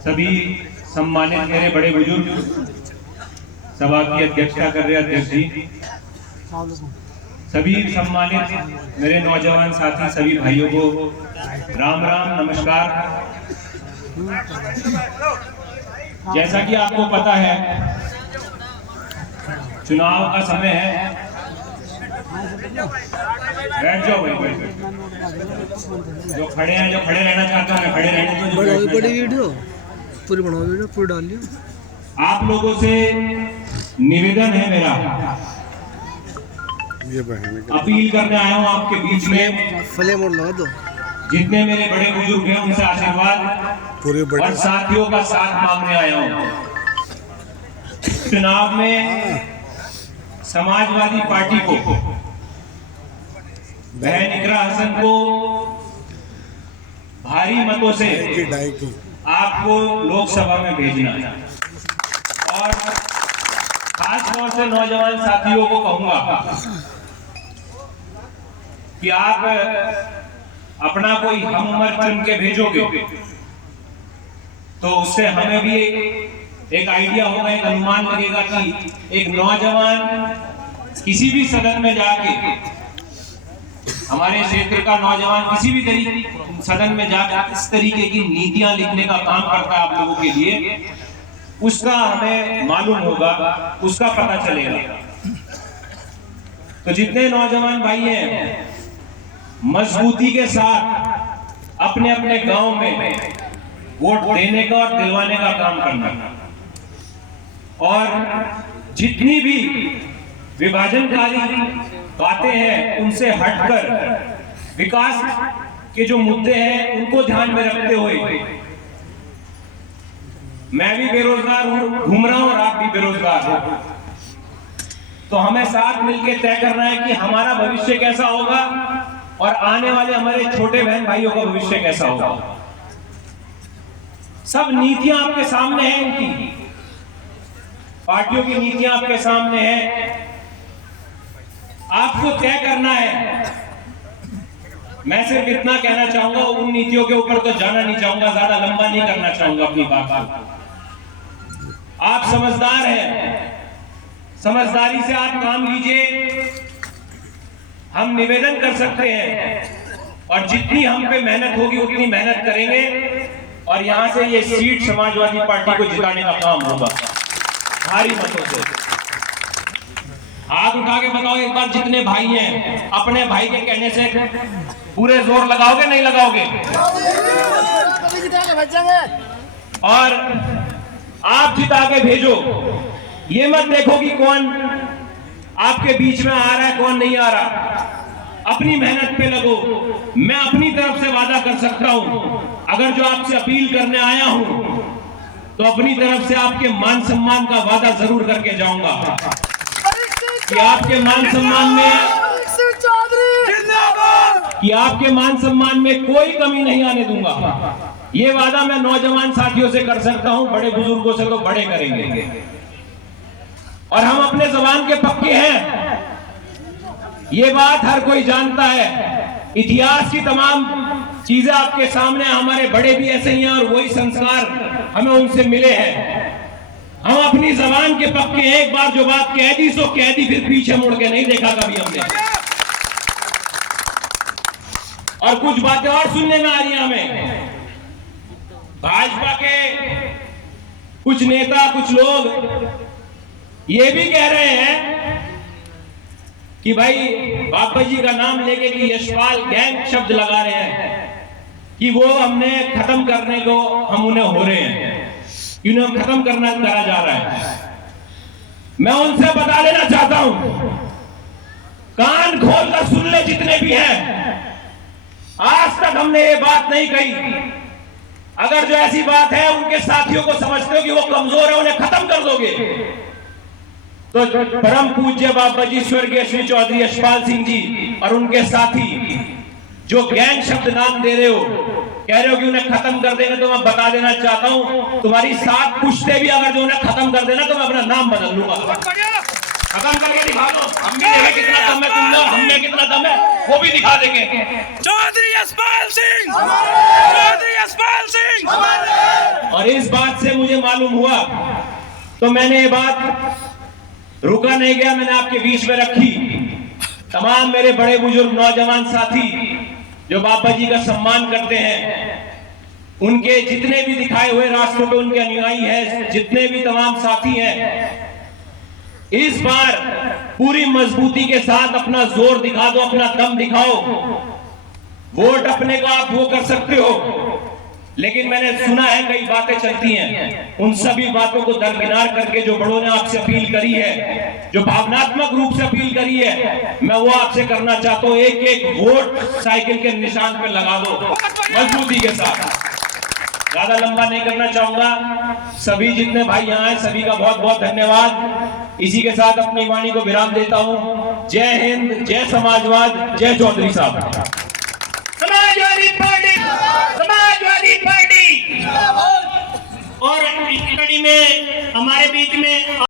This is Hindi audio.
सभी सम्मानित मेरे बड़े बुजुर्ग, सभा की अध्यक्षता कर रहे अध्यक्ष जी, सभी सम्मानित मेरे नौजवान साथी, सभी भाइयों को राम राम नमस्कार। जैसा कि आपको पता है, चुनाव का समय है। बैठ जाओ भाई, जो खड़े हैं, जो खड़े रहना चाहते हैं खड़े रहने दो। बड़ी वीडियो पूरी बनाओ, वीडियो पूरी डाल लियो। आप लोगों से निवेदन है मेरा, अपील करने आया हूँ आपके बीच में। फले मोड़ लगा दो। जितने मेरे बड़े बुजुर्ग हैं उनसे आशीर्वाद और साथियों का साथ मांगने आया हूँ। चुनाव में समाजवादी पार्टी को, बहन इकरा हसन को भारी मतों से आपको लोकसभा में भेजना है। और खास तौर से नौजवान साथियों को कहूंगा कि आप अपना कोई हम उम्र चुन के भेजोगे तो उससे हमें भी एक आइडिया होगा, एक अनुमान लगेगा कि एक नौजवान किसी भी सदन में जाके, हमारे क्षेत्र का नौजवान किसी भी सदन में जाकर इस तरीके की नीतियां लिखने का काम करता है आप लोगों के लिए, उसका हमें मालूम होगा, उसका पता चलेगा। तो जितने नौजवान भाई हैं, मजबूती के साथ अपने अपने गांव में वोट देने का और दिलवाने का काम करना, और जितनी भी विभाजनकारी बातें हैं उनसे हटकर विकास के जो मुद्दे हैं उनको ध्यान में रखते हुए, मैं भी बेरोजगार हूं, घूम रहा हूं और आप भी बेरोजगार हो, तो हमें साथ मिलकर तय करना है कि हमारा भविष्य कैसा होगा और आने वाले हमारे छोटे बहन भाइयों का भविष्य कैसा होगा। सब नीतियां आपके सामने हैं, इनकी पार्टियों की नीतियां आपके सामने हैं, आपको तय करना है। मैं सिर्फ इतना कहना चाहूंगा, उन नीतियों के ऊपर तो जाना नहीं चाहूंगा, ज्यादा लंबा नहीं करना चाहूंगा अपनी बात। आप समझदार हैं, समझदारी से आप काम लीजिए। हम निवेदन कर सकते हैं और जितनी हम पे मेहनत होगी उतनी मेहनत करेंगे और यहां से ये सीट समाजवादी पार्टी को जिताने का काम होगा भारी मतों से। हाथ उठा के बताओ एक बार, जितने भाई हैं अपने भाई के कहने से पूरे जोर लगाओगे नहीं लगाओगे? और आप जिता के भेजो, ये मत देखो कि कौन आपके बीच में आ रहा है कौन नहीं आ रहा। अपनी मेहनत पे लगो। मैं अपनी तरफ से वादा कर सकता हूं, अगर जो आपसे अपील करने आया हूं तो अपनी तरफ से आपके मान सम्मान का वादा जरूर करके जाऊंगा कि आपके मान सम्मान में कोई कमी नहीं आने दूंगा। ये वादा मैं नौजवान साथियों से कर सकता हूं, बड़े बुजुर्गों से तो बड़े करेंगे। और हम अपने जबान के पक्के हैं, ये बात हर कोई जानता है। इतिहास की तमाम चीजें आपके सामने, हमारे बड़े भी ऐसे ही हैं और वही संस्कार हमें उनसे मिले हैं। हम अपनी जबान के पक्के हैं, एक बार जो बात कह दी सो कह दी, फिर पीछे मुड़ के नहीं देखा कभी हमने। और कुछ बातें और सुनने में आ रही हैं हमें, भाजपा के कुछ नेता, कुछ लोग ये भी कह रहे हैं कि भाई बाबा जी का नाम लेके कि यशपाल गैंग शब्द लगा रहे हैं कि वो हमने खत्म करने को हम उन्हें हो रहे हैं, इन्हें खत्म करा जा रहा है। मैं उनसे बता देना चाहता हूं, कान खोल कर सुन ले जितने भी हैं, आज तक हमने ये बात नहीं कही। अगर जो ऐसी बात है उनके साथियों को समझते हो कि वो कमजोर है, उन्हें खत्म कर दोगे, तो परम पूज्य बाबा जी स्वर्गीय श्री चौधरी यशपाल सिंह जी और उनके साथी जो गैंग शब्द नाम दे रहे हो, कह रहे हो कि उन्हें खत्म कर देंगे, तो मैं बता देना चाहता हूं, तुम्हारी 7 पुश्ते भी अगर जो उन्हें खत्म कर देना तो मैं अपना नाम बदल लूंगा। खत्म करके दिखा दो, हम भी देखें कितना दम है तुम लोग, हम में कितना दम है वो भी दिखा देंगे। चौधरी यशपाल सिंह, चौधरी यशपाल सिंह। और इस बात से मुझे मालूम हुआ तो मैंने ये बात रुका नहीं गया, मैंने आपके बीच में रखी। तमाम मेरे बड़े बुजुर्ग नौजवान साथी जो बाबा जी का सम्मान करते हैं, उनके जितने भी दिखाए हुए रास्तों पे उनके अनुयायी हैं, जितने भी तमाम साथी हैं, इस बार पूरी मजबूती के साथ अपना जोर दिखा दो, अपना दम दिखाओ। वोट अपने को आप वो कर सकते हो, लेकिन मैंने सुना है कई बातें चलती हैं, उन सभी बातों को दरकिनार करके जो बड़ों ने आपसे अपील करी है, जो भावनात्मक रूप से अपील करी है, मैं वो आपसे करना चाहता हूं। एक एक वोट साइकिल के निशान पे लगा दो मजबूती के साथ। ज्यादा लंबा नहीं करना चाहूंगा। सभी जितने भाई यहाँ हैं सभी का बहुत बहुत धन्यवाद। इसी के साथ अपनी वाणी को विराम देता हूँ। जय हिंद, जय समाजवाद, जय चौधरी साहब। Samajwadi party, Samajwadi party. और इस कड़ी में हमारे बीच में